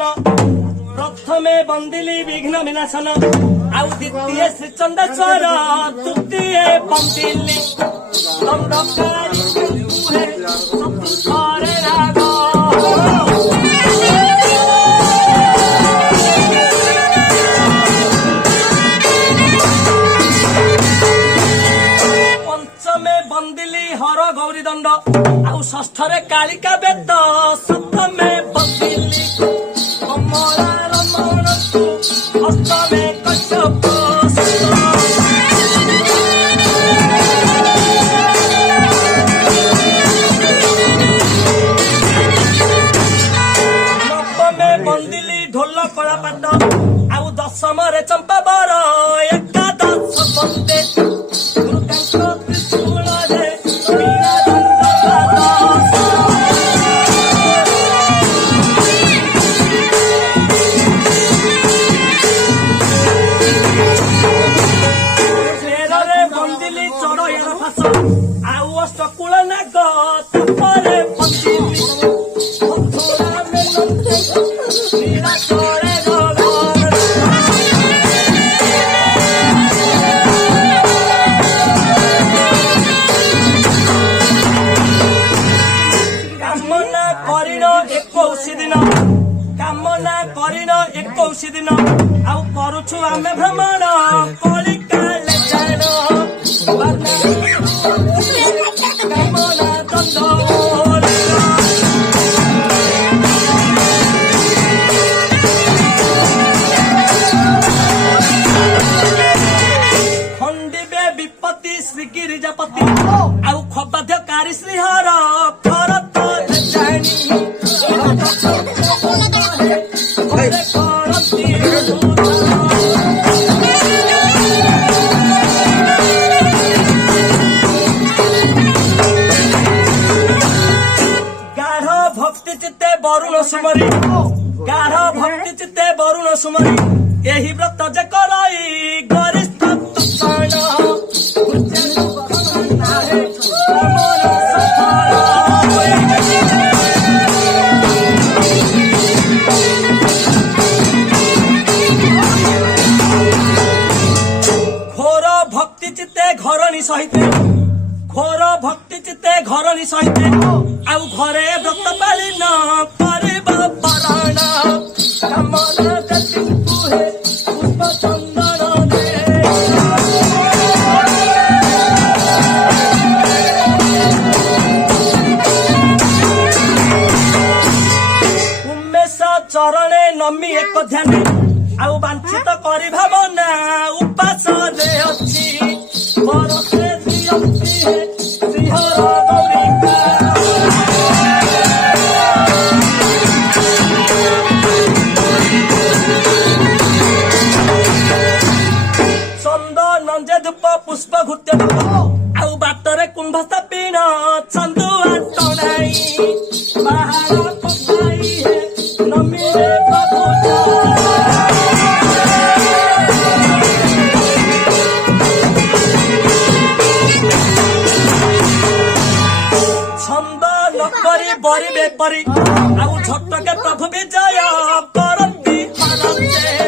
प्रथमे बंदिली विघ्न विनाशन आउ द्वितीय श्री चंदेश्वर तृतीय बंदिली दंडकारी चतुर्थरे राग पंचमे बंदिली हर गौरी दंड आउ षष्ठरे कालिका वेद सप्तमे बंदिली कमला रमण अष्टमे कश्यप नवमे बंदिली ढोल कलापाट आउ दशमरे चंपा बर एकादश बंदे कामना करिन 21 दिन आउ करूछु आमे भ्रमण कलिकाले जान कामना दंड खंडिबे विपत्ति श्री गिरिजापति आउ खबाध्यकारी श्रीहर भरत जानी भक्ति चित्ते वरुण सुमरी गाढ़ भक्ति चित्ते वरुण सुमरी यही व्रत जे कराई गरिष्ठ तत्क्षण घोर भक्ति चित्ते घरणी सहित घोर भक्ति चित्ते घरणी सहित आउ घरे व्रत पालन करबा पराण कामना जति तुहे पुष्प चंदन दे उमेश चरणे नमी एक ध्यान आउ वांछित करि भावना उपास दे अछि परसे दियंती श्रीहर गौरीका चंदन जे धूप पुष्प घुत्य आउ बाटरे कुंभ स्थापिन चंदुआ टणाई बाहर पकाई हे नमी रे प्रभु बरी बेपरी आउ झटके प्रभु विजय करती आनंदे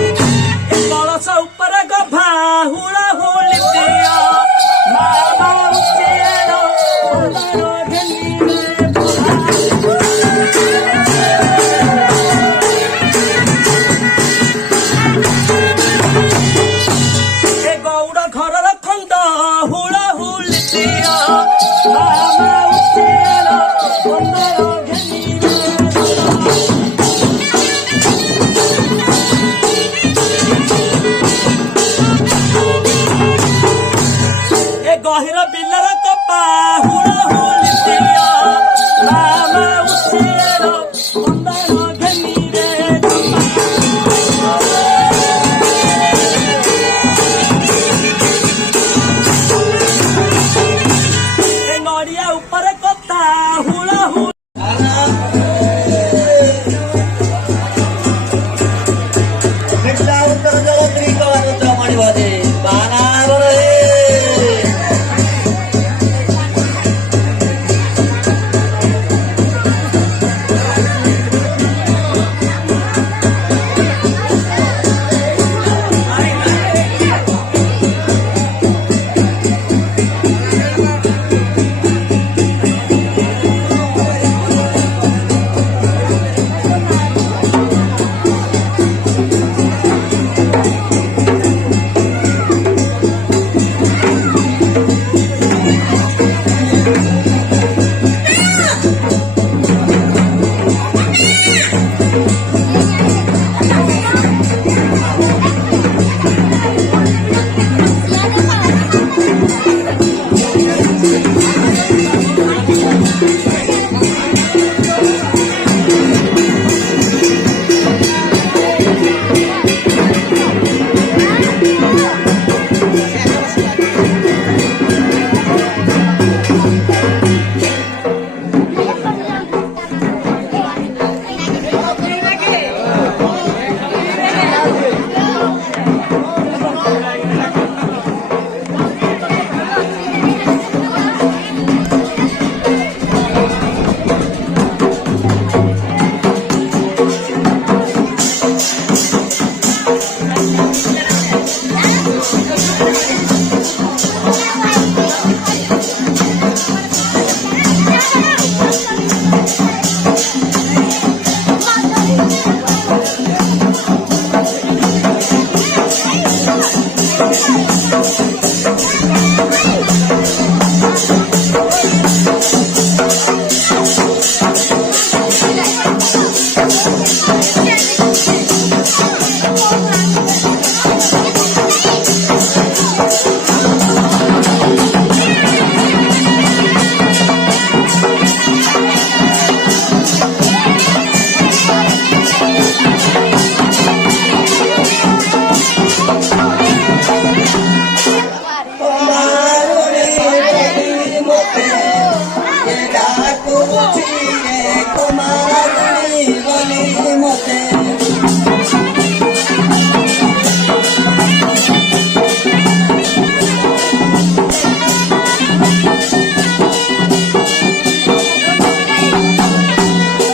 कलश ऊपर गभा हुड़ा हुली दिया मामा उच्चेर बंदर घेनी गहिर बिलर कपा हुड़ा हुली दिया मामा उसेर बंदर घेनी रे नड़िया ऊपर कथा हुड़ा हुली उत्तर जगत्री मणि बजे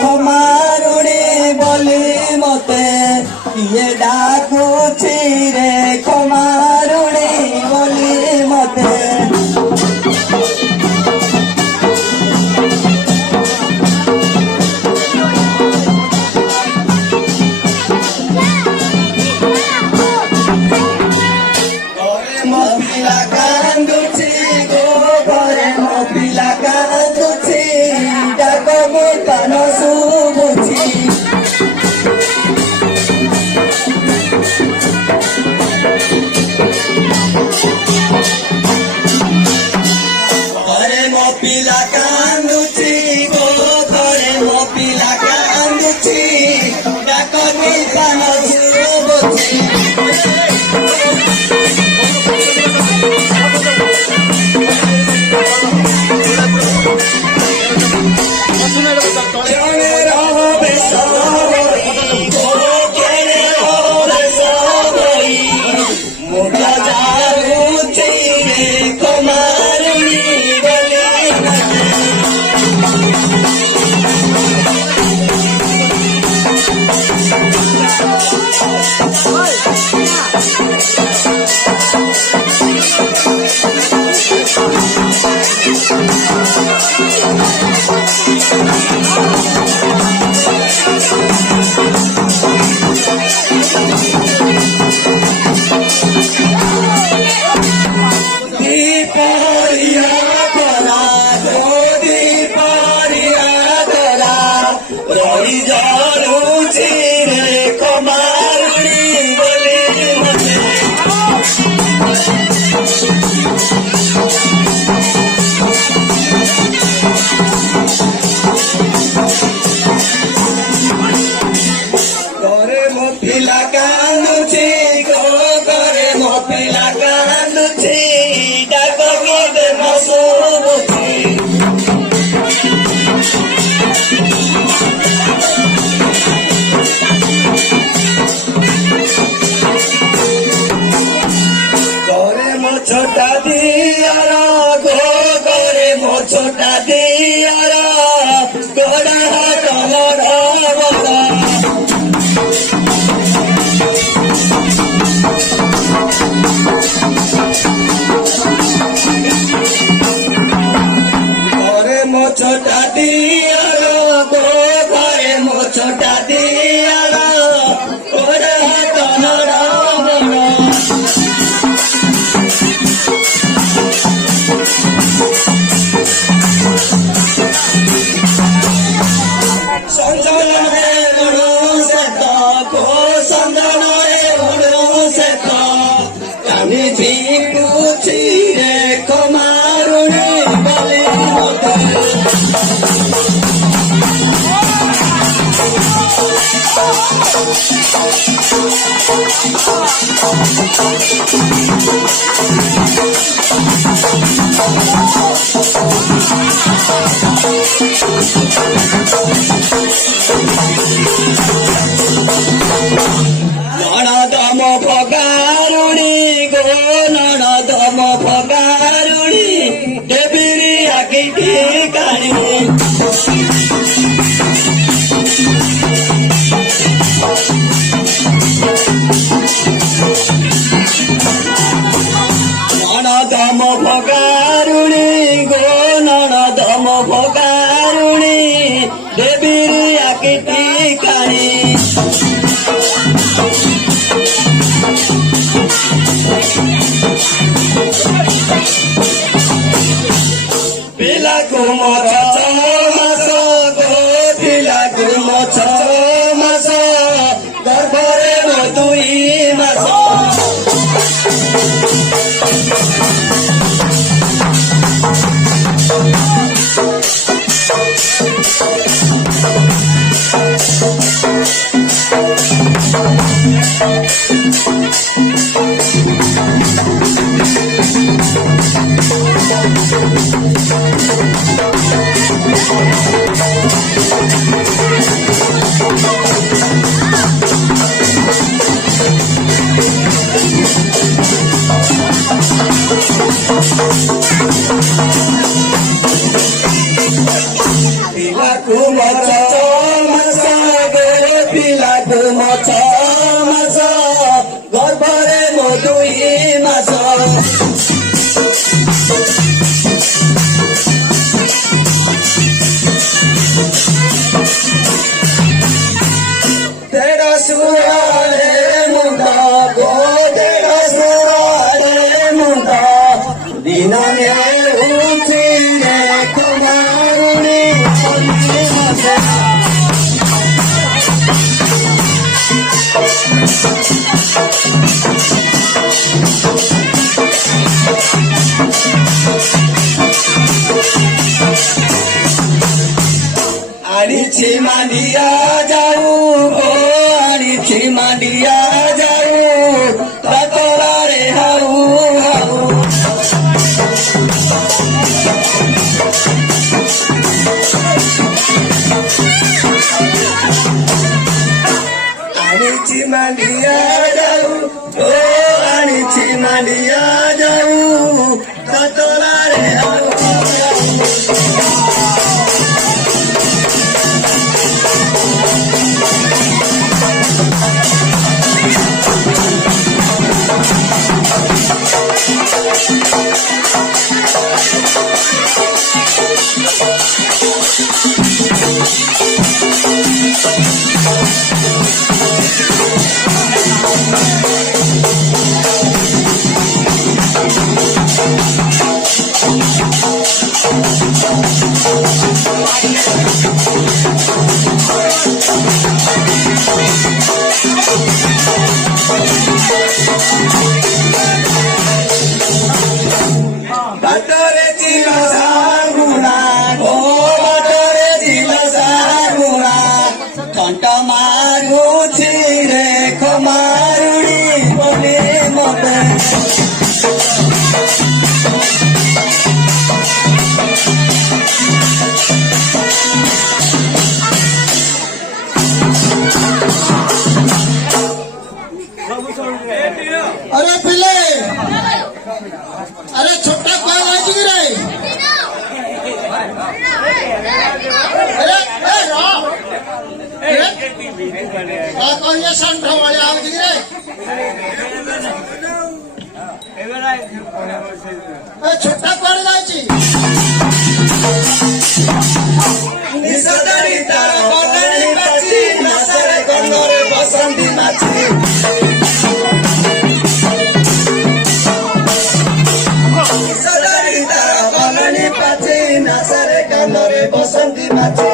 କୁମାରୁଣୀ ବୋଲି ମତେ କିଏ ଡାକୁଛି ରେ କୁମାରୁଣୀ ବୋଲି ମତେ ଘରେ ମୋ ପିଲା କାନ୍ଦୁଛି ଗୋ ଘରେ ମୋ ପିଲା କାନ୍ଦୁଛି ଡାକ ମୋ କାନ ଶୁଭୁଛି पिला कांदुची गो घरे मो पिला कांदुची डाक मी कान शुभुची जने रहबे सबई गो जने रहबे सबई मोटा जागुची रे कुमारुणी पिला कांदुची गो घरे मो पिला कांदुची डाक गीत मो शुभुची घरे मो छोटा दियार गो घरे मो छोटा दियार गोड़ा हाथ मोड़ा बड़ा छोटा दियार गो घरे मो छोटा दियार गोड़ा हाथ मोड़ा बड़ा संजन रे मुड़ू से तो गो संजन रे मुड़ू से तो कामी भी पूछी रे कुमारुणी बोली मते नणदम भगारुणी गो नणदम भगारुणी देवीरी आगे काणी नणदम भगारुणी गो नणदम भगारुणी ମଛ ମାସ ଗୋରେ ପିଲାକୁ ମଛ ମାସ ଗର୍ଭରେ ମୋ 2 ମାସ ଦେଢ଼ଶୁରରେ ମୁଣ୍ଡ ଗୋ ଦେଢ଼ଶୁରରେ ମୁଣ୍ଡ ଦିନ ନେଉଛି ରେ କୁମାରୁଣୀ ଆଣିଛି ମାଣ୍ଡିଆ ଯାଉ ଓ ଆଣିଛି ମାଣ୍ଡିଆ ଯାଉ ତଳାରେ ହାଉ ହାଉ ଆଣିଛି ମାଣ୍ଡିଆ ଯାଉ ଓ ଆଣିଛି ମାଣ୍ଡିଆ ଯାଉ ତଳାରେ ହାଉ ବାଟରେ ଚିଲ ସାଗୁଣା ଓ ବାଟରେ ଚିଲ ସାଗୁଣା ଥଣ୍ଟ ମାରୁଛି ରେ କୁମାରୁଣୀ ବୋଲି ମତେ अरे पिले अरे छोटा कौन है जी रे अरे कौन ये संठो वाले आओ जी रे छोटा कौन है जी निसदरी तारा बदनी माची नसरे गंगरे बसंती माची सदरी तारा बदनी पाची नसरे गंगरे बसंती माची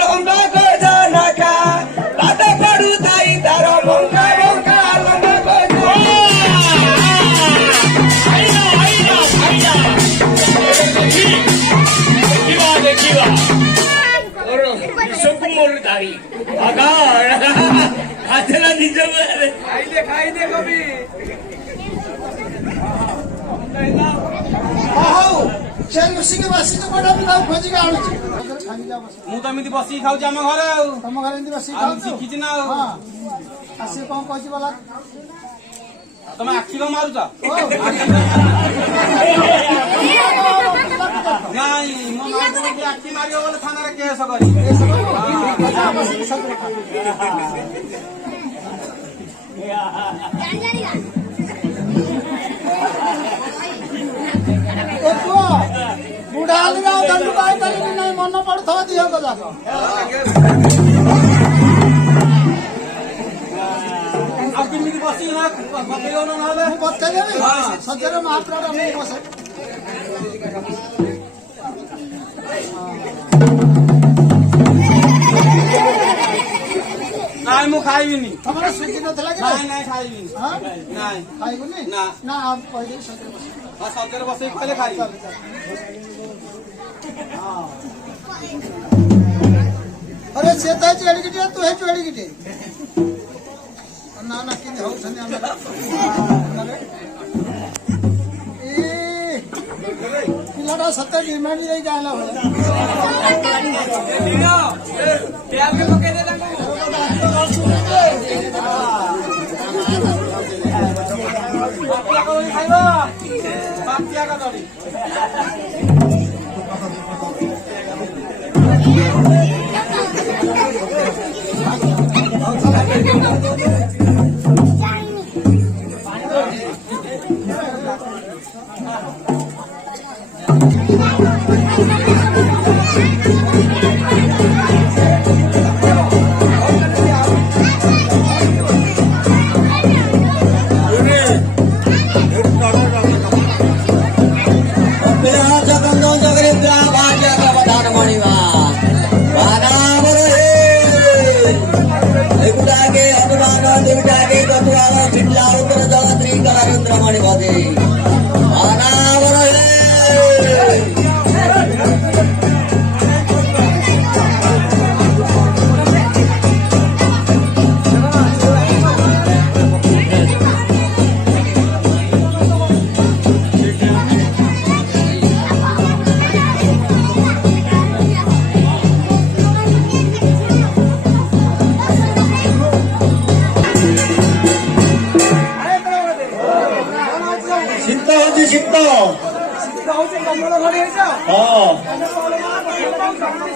लंबा गोजाना का दादा पड़ू ताई तारो बंका बंका लंबा ଦେଖିବା ବିଶ୍ୱକୁ ମୋର ଦାଢି ହାତେଲା ନିଜ ଖାଇଦେ କବି ହଉ ସେ ମିଶିକି ବସିକି ପଡା ମୁଁ ତାକୁ ଖୋଜିକି ଆଣୁଛି ମୁଁ ତ ଏମିତି ବସିକି ଖାଉଛି ଆମ ଘରେ ଆଉ ତମ ଘରେ ଏମିତି ବସିକି ଆଉ ଖାଉଛୁ ଶିଖିଛି ନା ଆଉ ହଁ ଆଉ ସିଏ କଣ କହିଛି ବୋଲା ତମେ ଆଖି କଣ ମାରୁଛ ନାଇଁ ମୋ ନଣନ୍ଦ ଆଖି ମାରିବ ବୋଲେ ଥାନାରେ କେସ କରିବି ପୁଅ ବୁଢା ହେଲି ଆଉ ଦଣ୍ଡୁ ପାଇପାରିବି ନାହିଁ ମନ ପଡୁଥିବ ଦିହଙ୍କ ଯାକ ଆଉ କେମିତି ବସିକି ବତେଇବ ନହେଲେ ମୁଁ ବତେଇଦେବି ସଜ୍ଜରେ ମହାପ୍ରାଣ ମୁଁ ବସେ ନାଇଁ ମୁଁ ଖାଇବିନି ତମର ସୁଜି ନଥିଲା କି ନାଇଁ ନାଇଁ ଖାଇବିନି ହଁ ନାଇଁ ଖାଇବୁନି ନା ନା କହିଦେବି ସଜ୍ଜରେ ବସେ ସଜରେ ବସେଇକି କହିଲେ ଖାଇବି ସେ ତ ଚେଡ଼ିକିଟେ ତୁ ହେ ଚେଡ଼ିକିଟେ ନା ନା କେମିତି ହଉଛନ୍ତି ପିଲାଟା ସତେ ଡିମାଣ୍ଡ ଦେଇ ଯାଇଲା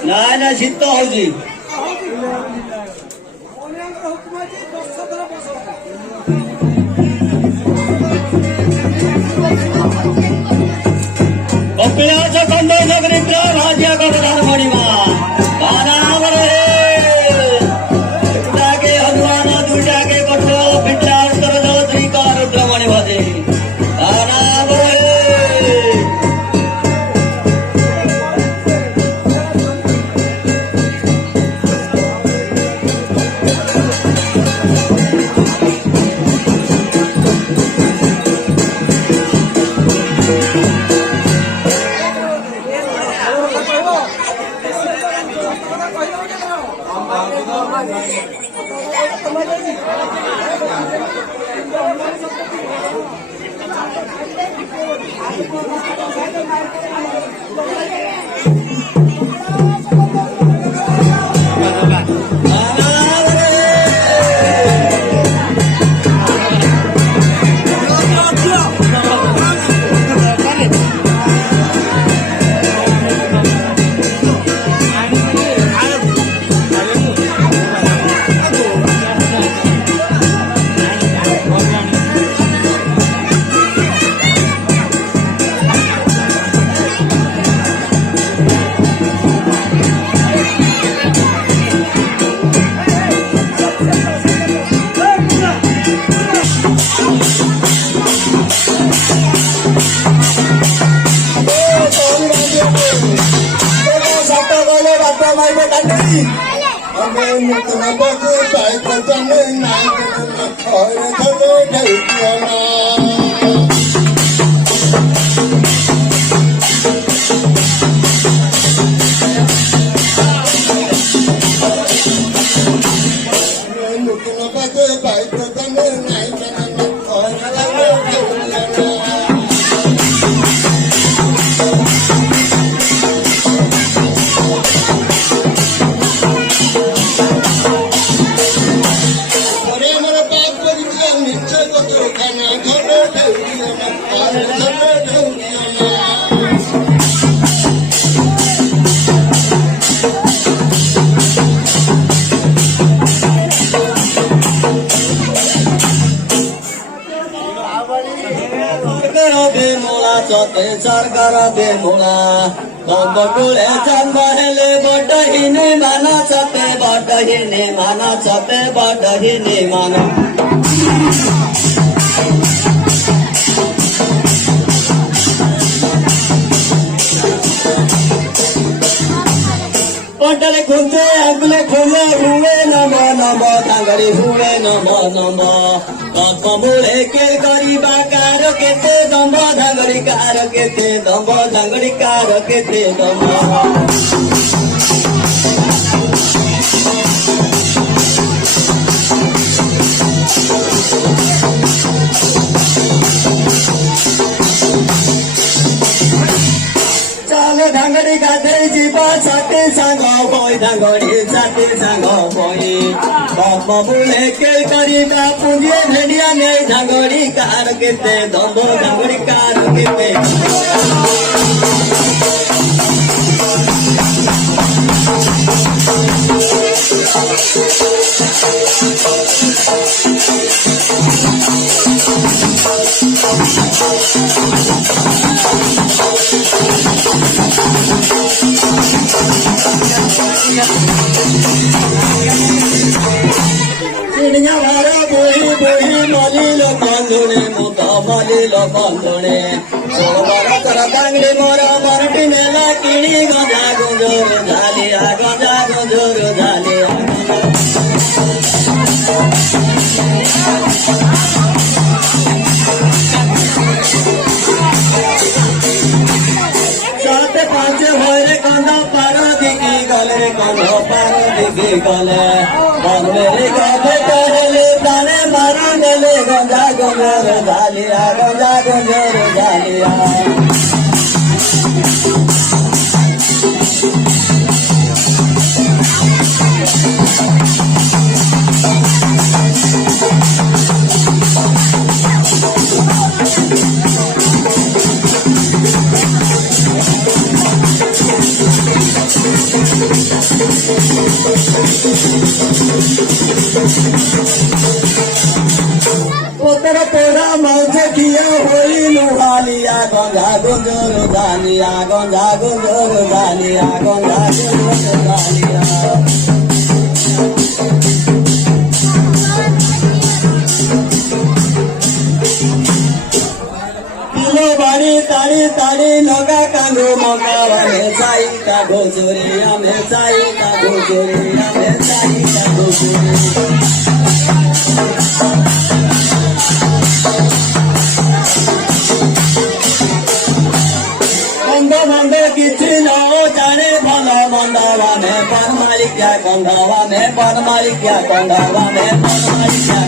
ନାଇଁ ନାଇଁ ଶୀତ ହଉଛି କପିଳାସ ଖଣ୍ଡଗିରି ଭାଜିଆ କବଧାନ ମଣିମା ଦୁଇଟାକେ ହନୁମାନ ଦୁଇଟାକେ କଠୋର ପିଠା ଉତ୍ତର ଜଳ ଦୁଇକା ରୁଦ୍ରମଣି ଭଜେ सरकार बेमुला बटुले चंबले बटहीने माना छते बटहीने माना छते बटहीने माना पटले खुलते अगले खुले हुए नम नम तांगड़ी हुए नम नम कमूले के गरीबा कार केते दम्ब धांगड़ी कार केते दम्ब धांगड़ी कार केते दम्ब ଡାଙ୍ଗଡି ଗାଧେଇ ଯିବା ସାଥି ସାଙ୍ଗ ବଇ ଡାଙ୍ଗଡି ସାଥି ସାଙ୍ଗ ବଇ ଦମ ବୁଲେ କେଳି କରିବା ପୁଞ୍ଜିଏ ଭେଣ୍ଡିଆ ନେଇ ଡାଙ୍ଗଡି କାର କେତେ ଦମ୍ଭ ଡାଙ୍ଗଡି କାର କେତେ চিড়িয়া ভার বহি বহি মলিল বন্ধুণে মুত মলিল বন্ধুণে ষোলবার কর বাংড়ি মোর মরটি নেলা কিଣି গঞ্জা গুঞ্জোর ঝালিয়া গঞ্জা গুঞ্জোর ঝালিয়া সাথে পাঁচে ভয়রে কন্দ পার দিকে গলে রে কন্দ পার দিকে গলে বন্ধেরে গলে কহলে প্রাণে মারি নেলে গঞ্জা গঞ্জর ঝালিয়া গঞ্জা গঞ্জর ঝালিয়া পোতর পোড়া মাঝে খিয়া হই লুহালিয়া গঞ্জা গঞ্জর ঝালিয়া গঞ্জা গঞ্জর ঝালিয়া গঞ্জা গঞ্জর ঝালিয়া পিলো বাড়ি তাড়ি তাড়ি লগা কাঙ্গু মকা আমি চাই কাগো চুরি আমি চাই কাগো চুরি আমি চাই কাগো চুরি বন্ধ বন্ধ কিছু ন জানে ভাল মন্দ বামে পর মালিকা গন্ধ বামে পর মালিকা গন্ধ বামে পর মালিকা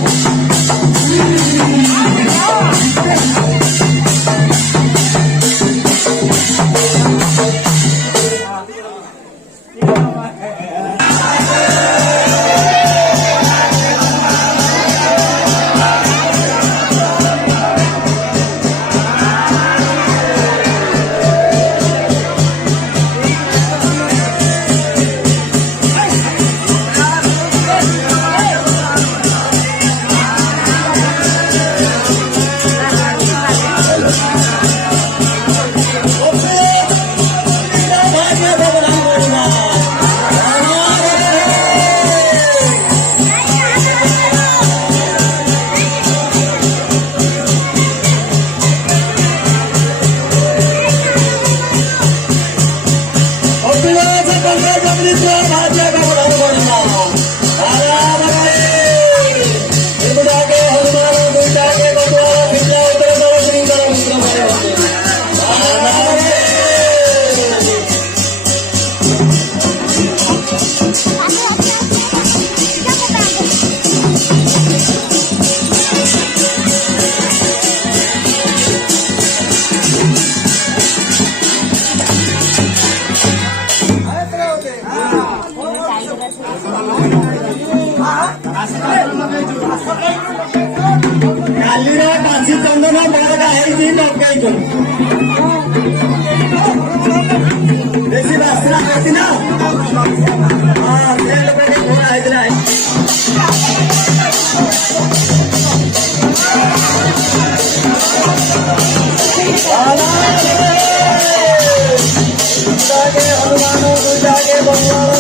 କାଲିର କାଶୀ ଚନ୍ଦନ ବଳକା ହେଇଛି ପକେଇଛୁ ବେଶୀ ବାସ୍ନା ଅଛି ନା ହଁ ସେ ଲୋକଟେ ଘୋଡ଼ା ହେଇଥିଲା ହନୁମାନ ଦୁଇଟାକେ ବଙ୍ଗଳ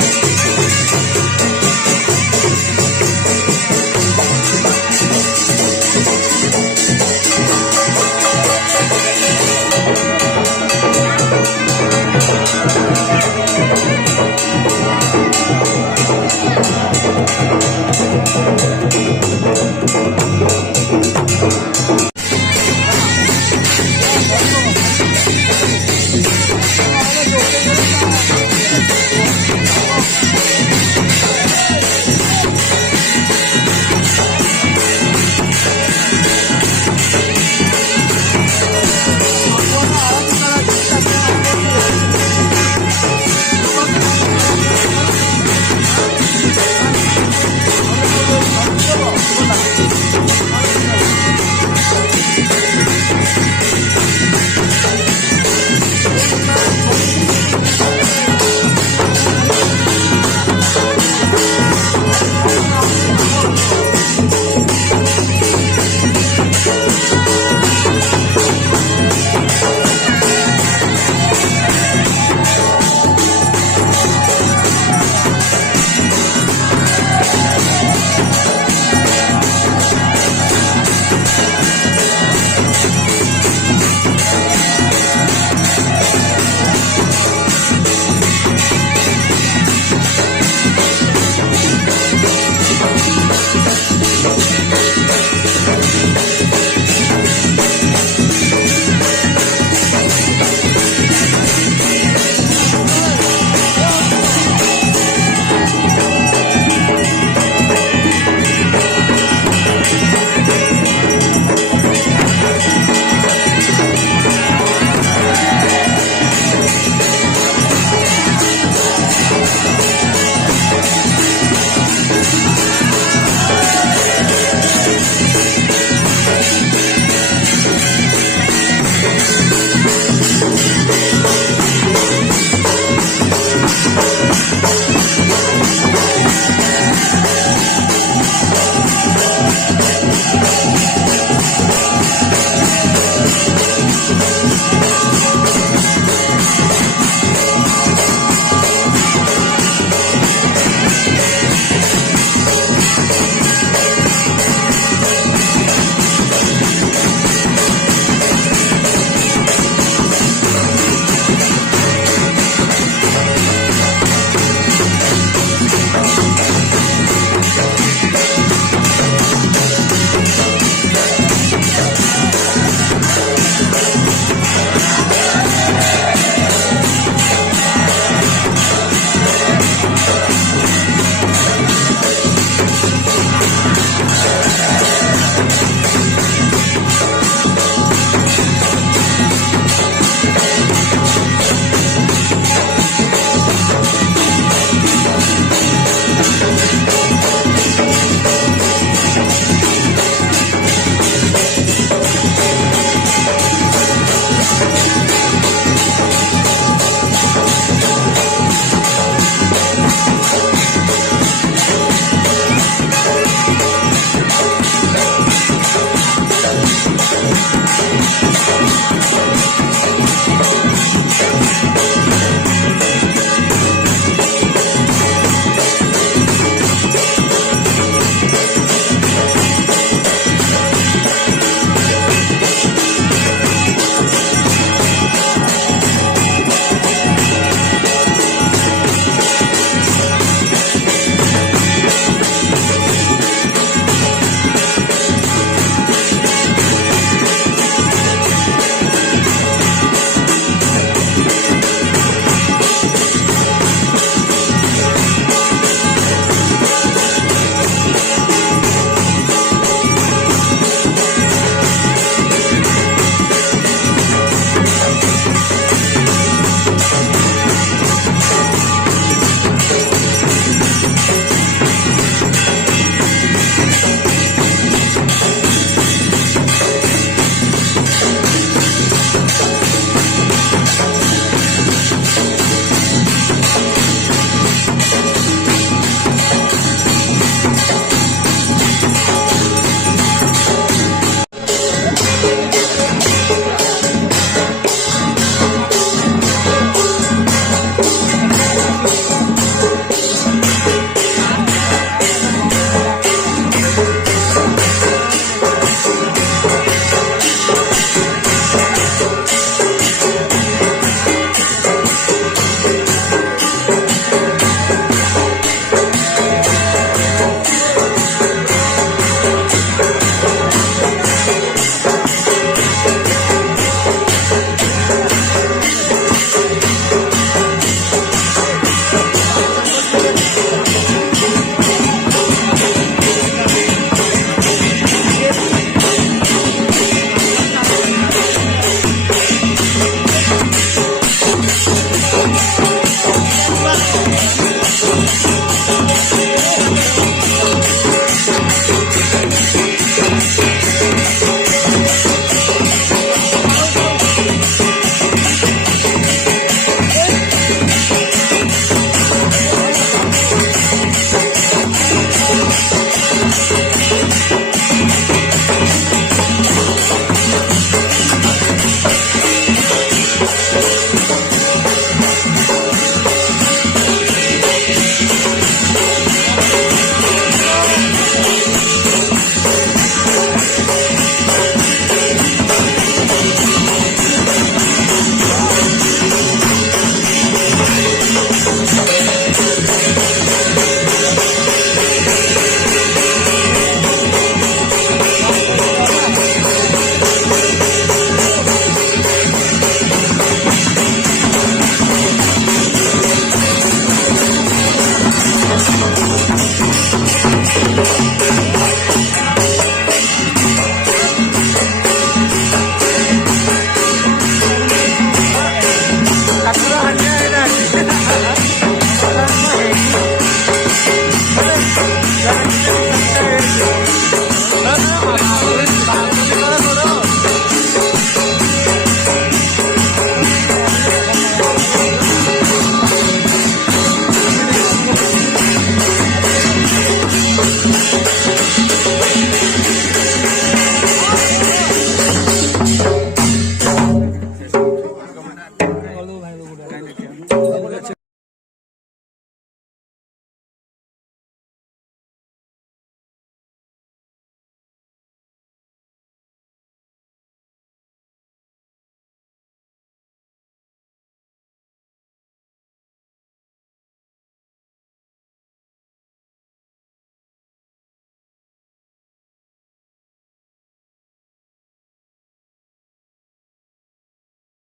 रे